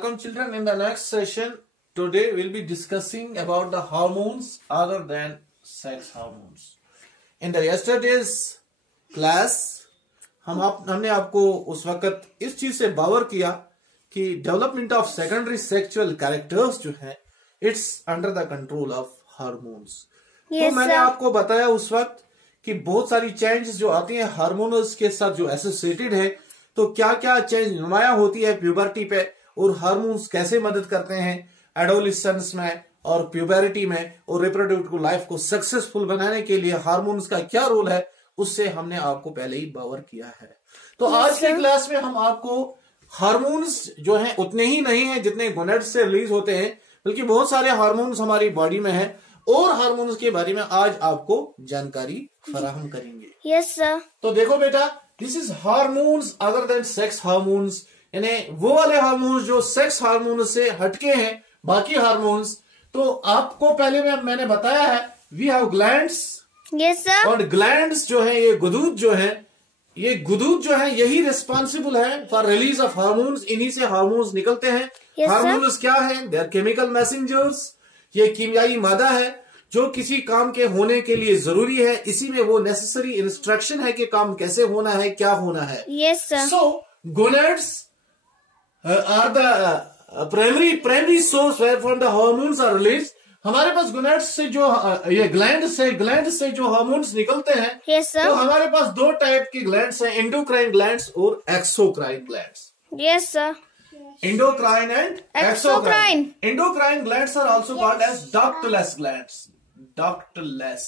Welcome children, in the next session today we'll be discussing about the hormones other than sex hormones. In the yesterday's class हमने आपको उस वक्त इस चीज से बावर किया कि development of secondary sexual characters जो है it's under the control of hormones. तो मैंने आपको बताया उस वक्त कि बहुत सारी चेंजेस जो आती हैं हार्मोन्स के साथ जो एसोसिएटेड है, तो क्या क्या चेंज नुमाया होती है प्यूबर्टी पे और हार्मोन्स कैसे मदद करते हैं एडोलेसेंस में और प्यूबरिटी में और रिप्रोडक्टिव लाइफ को सक्सेसफुल बनाने के लिए हार्मोन्स का क्या रोल है, उससे हमने आपको पहले ही बावर किया है। तो आज के क्लास में हम आपको हार्मोन्स जो हैं उतने ही नहीं है जितने गोनेड्स से रिलीज होते हैं, बल्कि बहुत सारे हार्मोन्स हमारी बॉडी में है और हार्मोन्स के बारे में आज आपको जानकारी फराहम करेंगे। Yes sir. तो देखो बेटा, this is hormones other than sex hormones, यानी वो वाले हार्मोन्स जो सेक्स हार्मोन्स से हटके हैं बाकी हार्मोन्स। तो आपको पहले मैंने बताया है we have glands. Yes sir. और ग्लैंड्स जो है ये गुदूद जो है यही रिस्पॉन्सिबल है फॉर रिलीज ऑफ हार्मोन्स। इन्हीं से हार्मोन्स निकलते हैं। हार्मोन्स क्या है? They are chemical messengers. ये कीमियाई मादा है जो किसी काम के होने के लिए जरूरी है। इसी में वो नेसेसरी इंस्ट्रक्शन है कि काम कैसे होना है, क्या होना है। Yes sir. So gonads are the primary source where from the hormones are release. हमारे पास गोनेड्स से जो ये ग्लैंड से जो हार्मोन्स निकलते हैं, yes, तो हमारे पास दो टाइप के ग्लैंड्स हैं, एंडोक्राइन ग्लैंड्स और exocrine glands. Yes sir. Endocrine and exocrine. Endocrine glands are also called as ductless glands. Ductless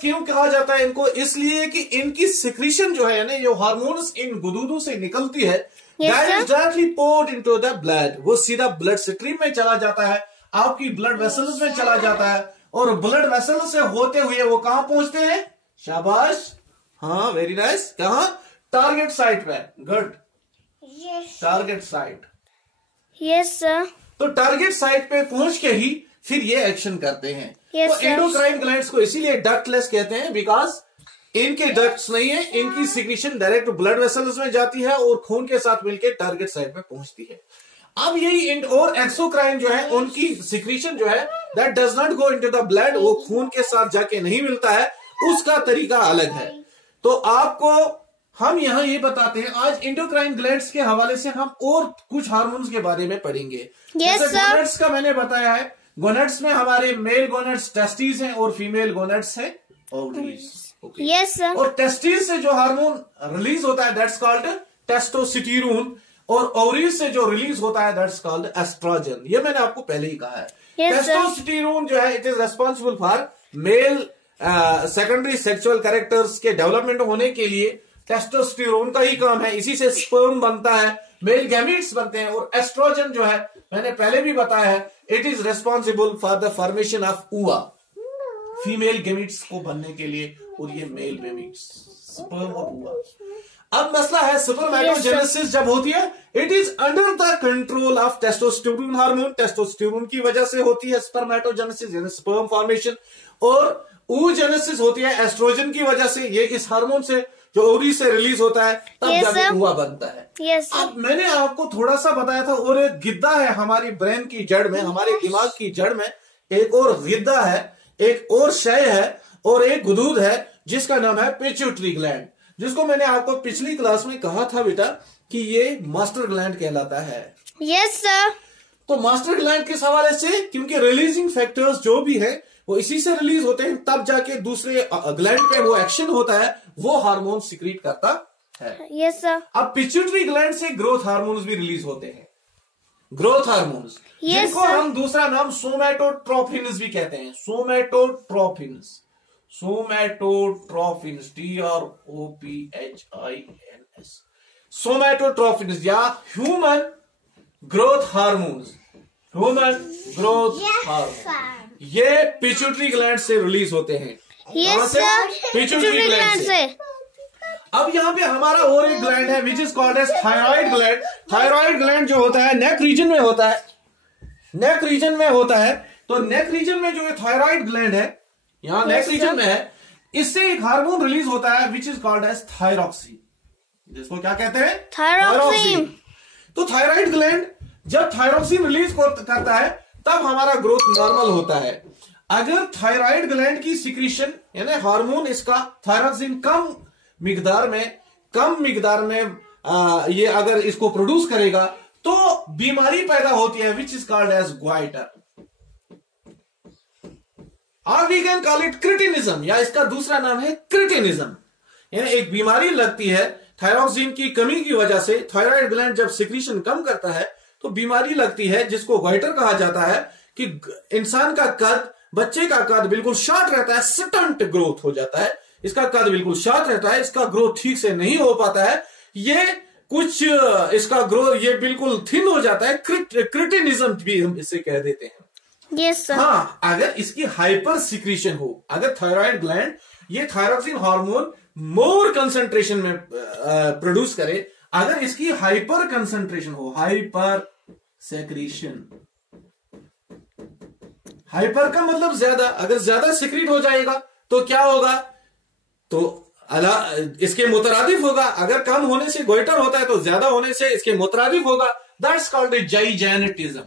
क्यों कहा जाता है इनको? इसलिए कि इनकी सिक्रीशन जो है, यानी जो हार्मोन्स इन गुदूदों से निकलती है, that is directly poured into the blood. वो सीधा ब्लड स्ट्रीम में चला जाता है, आपकी ब्लड वेसल्स में चला जाता है और ब्लड वेसल से होते हुए वो कहां पहुंचते हैं? शाबाश, हाँ, वेरी नाइस। कहां? टारगेट साइट पे। Good. Target site. Yes sir. तो टारगेट साइट पे पहुंच के ही फिर ये एक्शन करते हैं। yes, तो एंडोक्राइन ग्लैंड्स को इसीलिए डक्टलेस कहते हैं, बिकॉज इनके डक्ट्स नहीं है, इनकी सिक्रीशन डायरेक्ट ब्लड वेसल्स में जाती है और खून के साथ मिलकर टारगेट साइट पे पहुंचती है। अब यही और एक्सोक्राइन जो है उनकी सिक्रीशन जो है that does not go into the blood, वो खून के साथ जाके नहीं मिलता है, उसका तरीका अलग है। तो आपको हम यहां ये बताते हैं, आज एंडोक्राइन ग्लैंड्स के हवाले से हम और कुछ हार्मोन्स के बारे में पढ़ेंगे। yes, गोनेड्स का मैंने बताया है, गोनेड्स में हमारे मेल गोनेड्स टेस्टिस हैं और फीमेल गोनेड्स है ओवरीज। Yes sir. और टेस्टिस से जो हार्मोन रिलीज होता है दैट्स कॉल्ड टेस्टोस्टेरोन, और ओवरीज से जो रिलीज होता है दैट्स कॉल्ड एस्ट्रोजन। ये मैंने आपको पहले ही कहा है। टेस्टोस्टेरोन जो है it is responsible for male secondary sexual characters के डेवलपमेंट होने के लिए टेस्टोस्टेरोन का ही काम है। इसी से स्पर्म बनता है, मेल गैमीट्स बनते हैं। और एस्ट्रोजन जो है मैंने पहले भी बताया है, it is responsible for the formation of ova, female gametes को बनने के लिए, और ये मेल गैमीट्स स्पर्म और ऊआ। अब मसला है स्पर्मेटोजेनेसिस जब होती है, it is under the control of testosterone hormone. Testosterone की वजह से होती है स्पर्मेटोजेनेसिस यानी स्पर्म फॉर्मेशन, और oogenesis होती है एस्ट्रोजन की वजह से। ये इस हार्मोन से जो ओवरी से रिलीज होता है तब जाके हुआ बनता है। अब मैंने आपको थोड़ा सा बताया था, और एक गिद्दा है हमारी ब्रेन की जड़ में, हमारे दिमाग की जड़ में एक और गिद्दा है, एक और शय है और एक गुदूद है जिसका नाम है पिट्यूटरी ग्लैंड, जिसको मैंने आपको पिछली क्लास में कहा था बेटा कि ये मास्टर ग्लैंड कहलाता है। Yes sir. तो मास्टर ग्लैंड किस हवाले से? क्योंकि रिलीजिंग फैक्टर्स जो भी है वो इसी से रिलीज होते हैं, तब जाके दूसरे ग्लैंड पे वो एक्शन होता है, वो हार्मोन सिक्रीट करता है। Yes sir. अब पिट्यूटरी ग्लैंड से ग्रोथ हार्मोन्स भी रिलीज होते हैं, ग्रोथ हार्मोन्स, जिनको हम दूसरा नाम सोमैटोट्रोफिन्स भी कहते हैं। सोमैटोट्रोफिन्स TROPHINS, सोमैटोट्रोफिन्स या ह्यूमन ग्रोथ हार्मोन्स। ये पिट्यूटरी ग्लैंड से रिलीज होते हैं। पिट्यूटरी ग्लैंड से। अब यहाँ पे हमारा और एक ग्लैंड है which is called as thyroid gland. Thyroid gland जो होता है नेक रीजन में होता है, नेक रीजन में होता है। तो नेक रीजन में जो थायराइड ग्लैंड है, यहाँ नेक रीजन में है, इससे एक हार्मोन रिलीज होता है which is called as thyroxine. जिसको क्या कहते हैं? थायरॉक्सिन। तो थायराइड ग्लैंड जब थायरॉक्सिन रिलीज करता है तब हमारा ग्रोथ नॉर्मल होता है। अगर थायराइड ग्लैंड की सिक्रीशन यानी हार्मोन इसका थायरॉक्सिन कम मिकदार में ये अगर इसको प्रोड्यूस करेगा तो बीमारी पैदा होती है which is called as goitre, और we can call it cretinism, या इसका दूसरा नाम है क्रिटिनिज्म। यानी एक बीमारी लगती है थायरॉक्सिन की कमी की वजह से, थायराइड ग्लैंड जब सिक्रीशन कम करता है तो बीमारी लगती है जिसको ग्वाइटर कहा जाता है, कि इंसान का कद, बच्चे का कद बिल्कुल शॉर्ट रहता है, स्टंट ग्रोथ हो जाता है, इसका कद बिल्कुल शॉर्ट रहता है, इसका ग्रोथ ठीक से नहीं हो पाता है, ये कुछ इसका ग्रोथ ये बिल्कुल थिन हो जाता है, क्रिटिनिज्म भी हम इसे कह देते हैं। Yes sir. हाँ, अगर इसकी हाइपर सिक्रीशन हो, अगर थायराइड ग्लैंड ये थायरॉक्सिन हार्मोन मोर कंसंट्रेशन में प्रोड्यूस करे, अगर इसकी हाइपर कंसंट्रेशन हो, हाइपर सेक्रीशन, हाइपर का मतलब ज्यादा, अगर ज्यादा सिक्रीट हो जाएगा तो क्या होगा, तो इसके मुतरादिफ होगा। अगर कम होने से गोइटर होता है तो ज्यादा होने से इसके मुतरादिफ होगा, दैट्स कॉल्ड जाइजेनेटिज्म।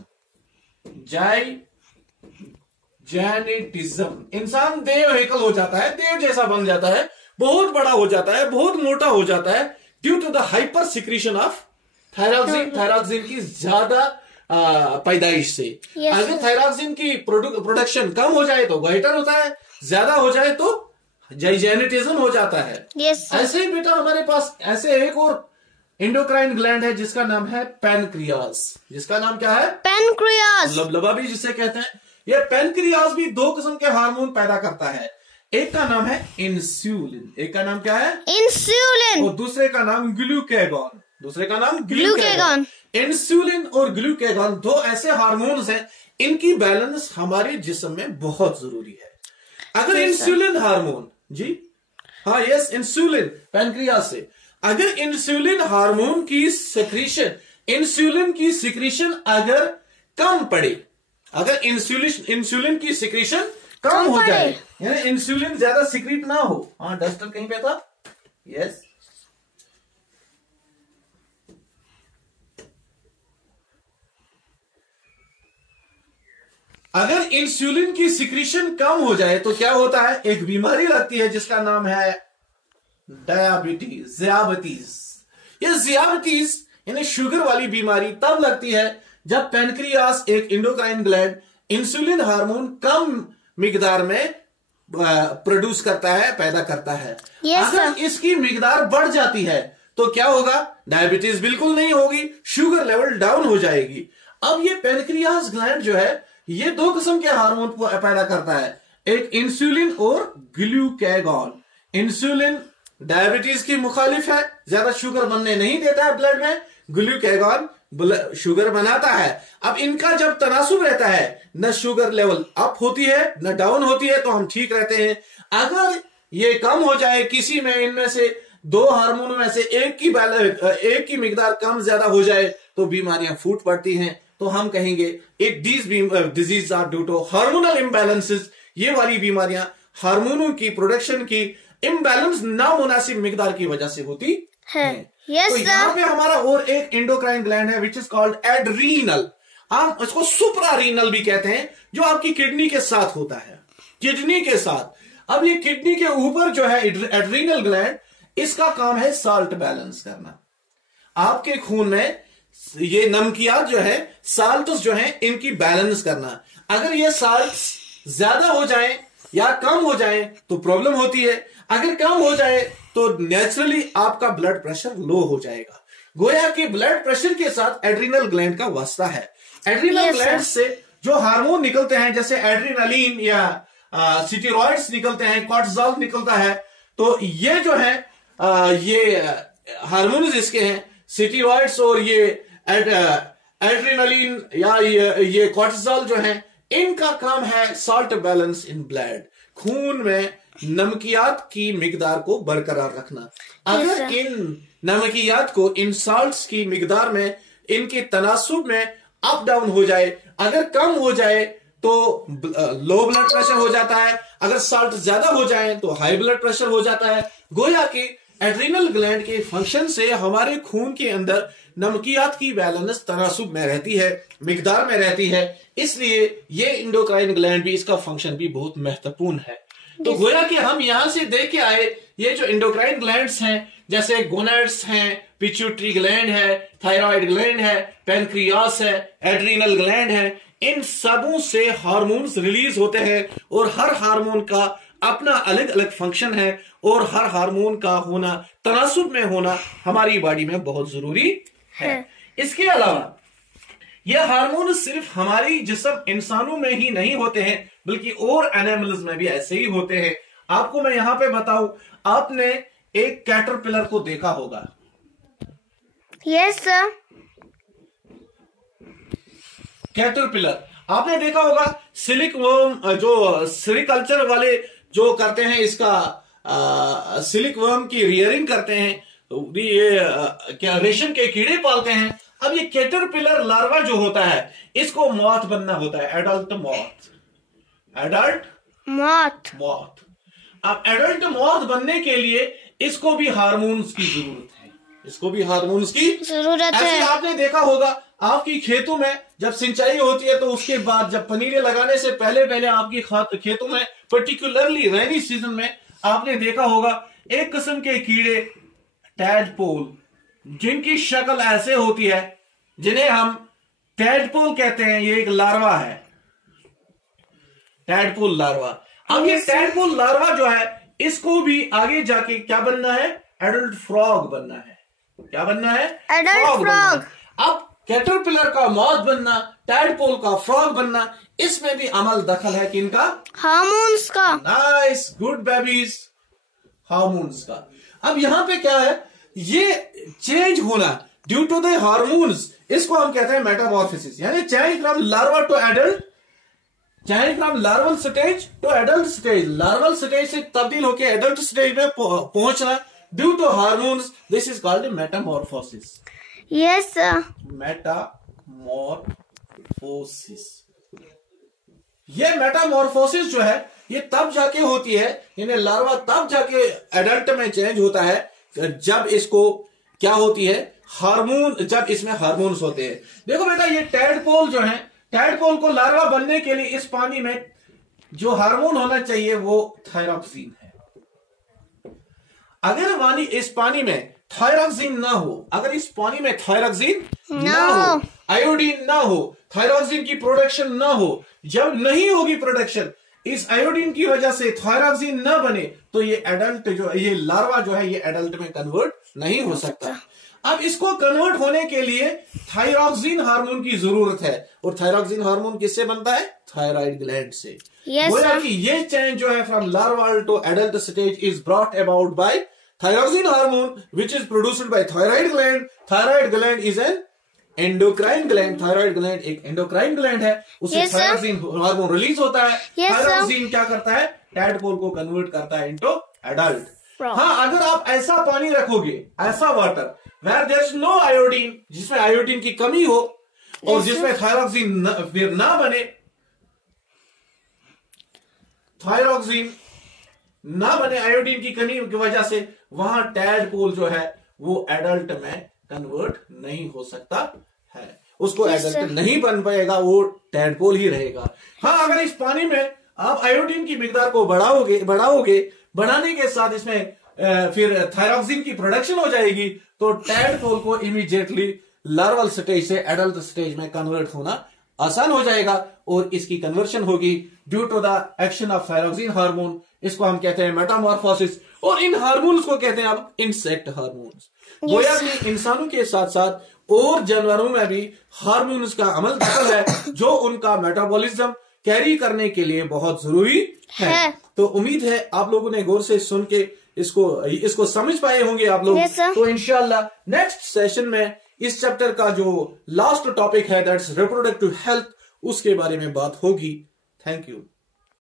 जाइजेनेटिज्म, इंसान देव हेकल हो जाता है, देव जैसा बन जाता है, बहुत बड़ा हो जाता है, बहुत मोटा हो जाता है, due to the hyper secretion of thyroxine की ज्यादा पैदाइश से। अगर थायरॉक्सिन की प्रोडक्शन कम हो जाए तो गोइटर होता है, ज्यादा हो जाए तो जाइजेनेटिज्म हो जाता है। ऐसे ही बेटा हमारे पास ऐसे एक और एंडोक्राइन ग्लैंड है जिसका नाम है पैनक्रियास। जिसका नाम क्या है? पैनक्रियास, लबलबा भी जिसे कहते हैं। यह पैनक्रियास भी दो किस्म के हार्मोन पैदा करता है, एक का नाम है इंसुलिन, एक का नाम क्या है? इंसुलिन, और दूसरे का नाम ग्लूकेगॉन, दूसरे का नाम ग्लूकेगॉन। इंसुलिन और ग्लूकेगॉन दो ऐसे हार्मोन्स हैं, इनकी बैलेंस हमारे जिस्म में बहुत जरूरी है। अगर इंसुलिन हार्मोन, जी हाँ, यस, इंसुलिन पैनक्रियास से, अगर इंसुलिन हार्मोन की इंसुलिन की सिक्रीशन अगर कम पड़े, अगर इंसुलिन की सिक्रीशन कम हो जाए, यानी इंसुलिन ज्यादा सिक्रीट ना हो, हाँ डस्टर कहीं पे था, यस, अगर इंसुलिन की सिक्रीशन कम हो जाए तो क्या होता है, एक बीमारी लगती है जिसका नाम है ज़ियाबतीज। ये ज़ियाबतीज यानी शुगर वाली बीमारी तब लगती है जब पैनक्रियास, एक एंडोक्राइन ग्लैंड, इंसुलिन हार्मोन कम मिकदार में प्रोड्यूस करता है, पैदा करता है। अगर इसकी मिकदार बढ़ जाती है तो क्या होगा, डायबिटीज बिल्कुल नहीं होगी, शुगर लेवल डाउन हो जाएगी। अब ये पैनक्रियास ग्लैंड जो है ये दो किस्म के हार्मोन पैदा करता है, एक इंसुलिन और ग्लूकेगॉन। इंसुलिन डायबिटीज की मुखालिफ है, ज्यादा शुगर बनने नहीं देता है ब्लड में, ग्लूकेगॉन शुगर बनाता है। अब इनका जब तनासुब रहता है, न शुगर लेवल अप होती है न डाउन होती है, तो हम ठीक रहते हैं। अगर ये कम हो जाए, किसी में इनमें से दो हार्मोनों में से एक की मिकदार कम ज्यादा हो जाए तो बीमारियां फूट पड़ती हैं। तो हम कहेंगे it disease are due to hormonal imbalances. ये वाली बीमारियां हार्मोनों की प्रोडक्शन की इम्बैलेंस नामुनासिब मिकदार की वजह से होती है। तो यहाँ पे हमारा और एक एंडोक्राइन ग्लैंड है विच इज कॉल्ड एड्रीनल। हम इसको सुप्रारीनल भी कहते हैं, जो आपकी किडनी के साथ होता है, किडनी के साथ। अब ये किडनी के ऊपर जो है एड्रीनल ग्लैंड, इसका काम है साल्ट बैलेंस करना। आपके खून में ये नमकियात जो है, साल्ट्स जो है, इनकी बैलेंस करना। अगर ये साल्ट ज्यादा हो जाए या कम हो जाए तो प्रॉब्लम होती है। अगर कम हो जाए तो नेचुरली आपका ब्लड प्रेशर लो हो जाएगा। गोया कि ब्लड प्रेशर के साथ एड्रीनल ग्लैंड का वास्ता है। एड्रीनल ग्लैंड से जो हार्मोन निकलते हैं, जैसे एड्रीनलिन या स्टेरॉइड्स निकलते हैं, कॉर्टिसोल निकलता है, तो ये जो है ये हार्मोन इसके हैं, स्टेरॉइड्स और ये एड्रेनालिन या ये कॉर्टिसोल जो है, इनका काम है साल्ट बैलेंस इन ब्लड, खून में नमकियात की मिकदार को बरकरार रखना। अगर इन नमकियात को, इन साल्ट्स की मिकदार में, इनके तनासुब में अप डाउन हो जाए, अगर कम हो जाए तो लो ब्लड प्रेशर हो जाता है, अगर साल्ट ज्यादा हो जाए तो हाई ब्लड प्रेशर हो जाता है। गोया कि एड्रीनल ग्लैंड के फंक्शन से हमारे खून के अंदर नमकियात की बैलेंस तनासुब में रहती है, मिकदार में रहती है, इसलिए ये एंडोक्राइन ग्लैंड भी, इसका फंक्शन भी बहुत महत्वपूर्ण है। तो गोया कि हम यहां से देख के आए, ये जो एंडोक्राइन ग्लैंड्स हैं, जैसे गोनेड्स हैं, पिट्यूटरी ग्लैंड है, थायराइड ग्लैंड है, पैनक्रियास है, एड्रीनल ग्लैंड है, इन सबों से हार्मोन्स रिलीज होते हैं और हर हार्मोन का अपना अलग अलग फंक्शन है और हर हार्मोन का होना, तनासुब में होना हमारी बॉडी में बहुत जरूरी है। इसके अलावा यह हार्मोन सिर्फ हमारी जिस्म इंसानों में ही नहीं होते हैं, बल्कि और एनिमल्स में भी ऐसे ही होते हैं। आपको मैं यहां पे बताऊं, आपने एक कैटरपिलर को देखा होगा। Yes sir. कैटरपिलर आपने देखा होगा। सिलिक वर्म, जो सेरिकल्चर वाले जो करते हैं, इसका सिलिक वर्म की रियरिंग करते हैं, ये क्या रेशम के कीड़े पालते हैं। अब ये कैटरपिलर लार्वा जो होता है, इसको मॉथ बनना होता है, एडल्ट मॉथ, एडल्ट मॉथ। अब एडल्ट मॉथ बनने के लिए इसको भी हार्मोन्स की जरूरत है, इसको भी हार्मोन्स की जरूरत है। आपने देखा होगा आपकी खेतों में जब सिंचाई होती है, तो उसके बाद जब पनीरे लगाने से पहले पहले आपकी खेतों में, पर्टिकुलरली रेनी सीजन में, आपने देखा होगा एक किस्म के कीड़े, टैडपोल, जिनकी शक्ल ऐसे होती है, जिन्हें हम टैडपोल कहते हैं। ये एक लार्वा है, टैडपोल लार्वा। अब ये टैडपोल लार्वा जो है, इसको भी आगे जाके क्या बनना है, एडल्ट फ्रॉग बनना है। क्या बनना है, एडल्ट फ्रॉग। अब कैटरपिलर का मॉथ बनना, टैडपोल का फ्रॉग बनना, इसमें भी अमल दखल है किनका, हार्मोन्स का। नाइस, गुड बेबीज, हार्मोन्स का। अब यहां पे क्या है, ये चेंज होना ड्यू टू द हार्मोन्स, इसको हम कहते हैं मेटामॉर्फोसिस, यानी change from larva to adult, change from larval stage to adult stage, larval stage से तब्दील होकर एडल्ट स्टेज में पहुंचना due to hormones, this is called metamorphosis. Yes sir. Metamorphosis, ये मेटामॉर्फोसिस जो है, ये तब जाके होती है, यानी लार्वा तब जाके एडल्ट में चेंज होता है जब इसको क्या होती है, हार्मोन, जब इसमें हार्मोन्स होते हैं। देखो बेटा, ये टैडपोल जो है, टैडपोल को लार्वा बनने के लिए इस पानी में जो हार्मोन होना चाहिए वो थायरॉक्सिन है। अगर इस पानी में थायरॉक्सिन ना हो, अगर इस पानी में थायरॉक्सिन ना हो, आयोडीन ना हो, थायरॉक्सिन की प्रोडक्शन ना हो, जब नहीं होगी प्रोडक्शन, इस आयोडीन की वजह से थायरॉक्सिन ना बने, तो ये एडल्ट जो, ये लार्वा जो है, ये एडल्ट में कन्वर्ट नहीं हो सकता। अब इसको कन्वर्ट होने के लिए थायरॉक्सिन हार्मोन की जरूरत है, और थायरॉक्सिन हार्मोन किससे बनता है, थायराइड ग्लैंड से। बोला कि ये चेंज जो है from larval to adult stage is brought about by thyroxine hormone which is produced by thyroid gland. Thyroid gland is an endocrine gland, thyroid gland एक एंडोक्राइन ग्लैंड है, उससे थायरॉक्सिन हार्मोन रिलीज होता है। Thyroxine क्या करता है, tadpole को convert करता है इनटू एडल्ट। हाँ, अगर आप ऐसा पानी रखोगे, ऐसा water where there is no iodine, जिसमें आयोडीन की कमी हो और जिसमें थायरॉक्सिन फिर ना बने, थायरॉक्सिन ना बने आयोडीन की कमी की वजह से, वहां टैडपोल जो है वो एडल्ट में कन्वर्ट नहीं हो सकता है, उसको एडल्ट नहीं बन पाएगा, वो टैडपोल ही रहेगा। हाँ, अगर इस पानी में आप आयोडीन की मिकदार को बढ़ाओगे, बढ़ाने के साथ इसमें फिर थायरॉक्सिन की प्रोडक्शन हो जाएगी, तो टैडपोल को इमीडिएटली लार्वल स्टेज से एडल्ट स्टेज में कन्वर्ट होना आसान हो जाएगा, और इसकी कन्वर्शन होगी due to the action of thyroxine hormone. इसको हम कहते हैं मेटामॉर्फोसिस, और इन हार्मोन्स को कहते हैं अब इंसेक्ट हार्मोन्स। गोया कि इंसानों के साथ साथ और जानवरों में भी हार्मोन्स का अमल दखल है, जो उनका मेटाबॉलिज्म कैरी करने के लिए बहुत जरूरी है। तो उम्मीद है आप लोगों ने गौर से सुन के इसको समझ पाए होंगे आप लोग। तो इंशाल्लाह नेक्स्ट सेशन में इस चैप्टर का जो लास्ट टॉपिक है, दैट्स रिप्रोडक्टिव हेल्थ, उसके बारे में बात होगी। Thank you.